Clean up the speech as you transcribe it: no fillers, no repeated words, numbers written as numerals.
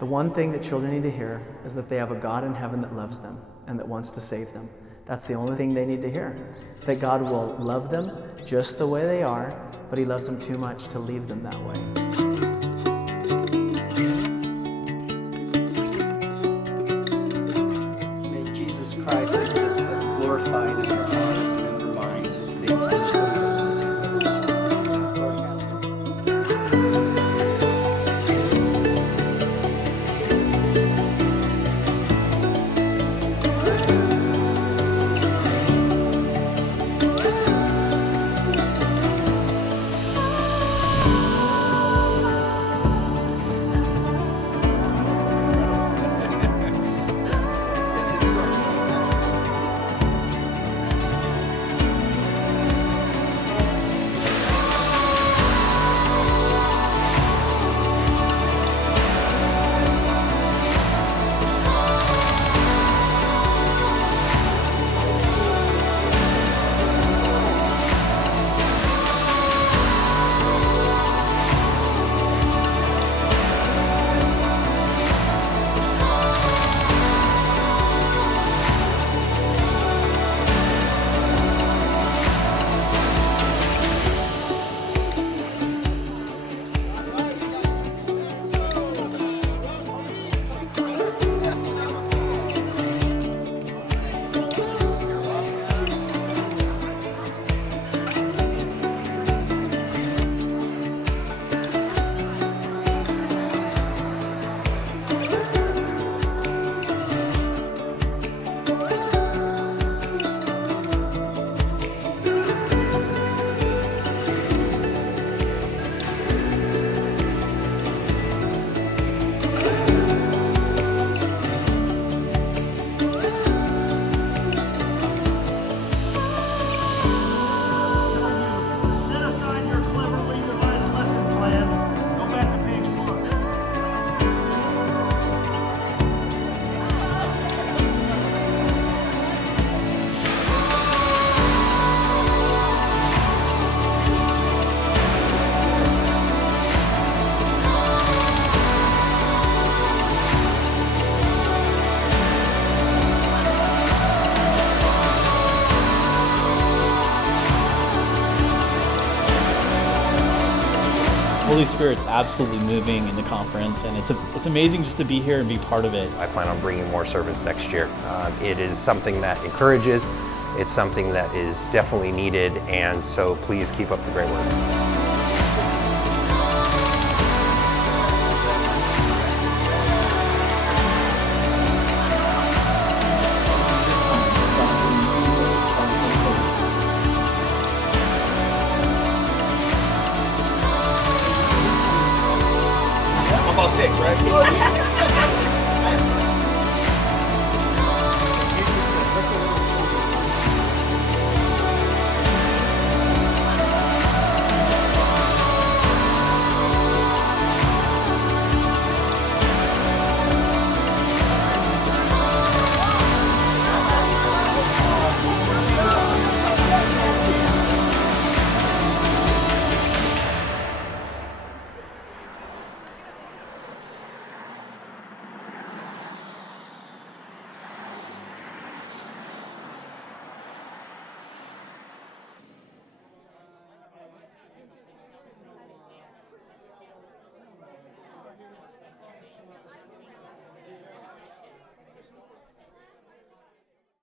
The one thing that children need to hear is that they have a God in heaven that loves them and that wants to save them. That's the only thing they need to hear. That God will love them just the way they are, but He loves them too much to leave them that way. May Jesus Christ be just glorified in their hearts and in their minds as they teach them the words of those. Lord, have Holy Spirit's absolutely moving in the conference, and it's amazing just to be here and be part of it. I plan on bringing more servants next year. It is something that encourages, it's something that is definitely needed, and so please keep up the great work. About 6, right?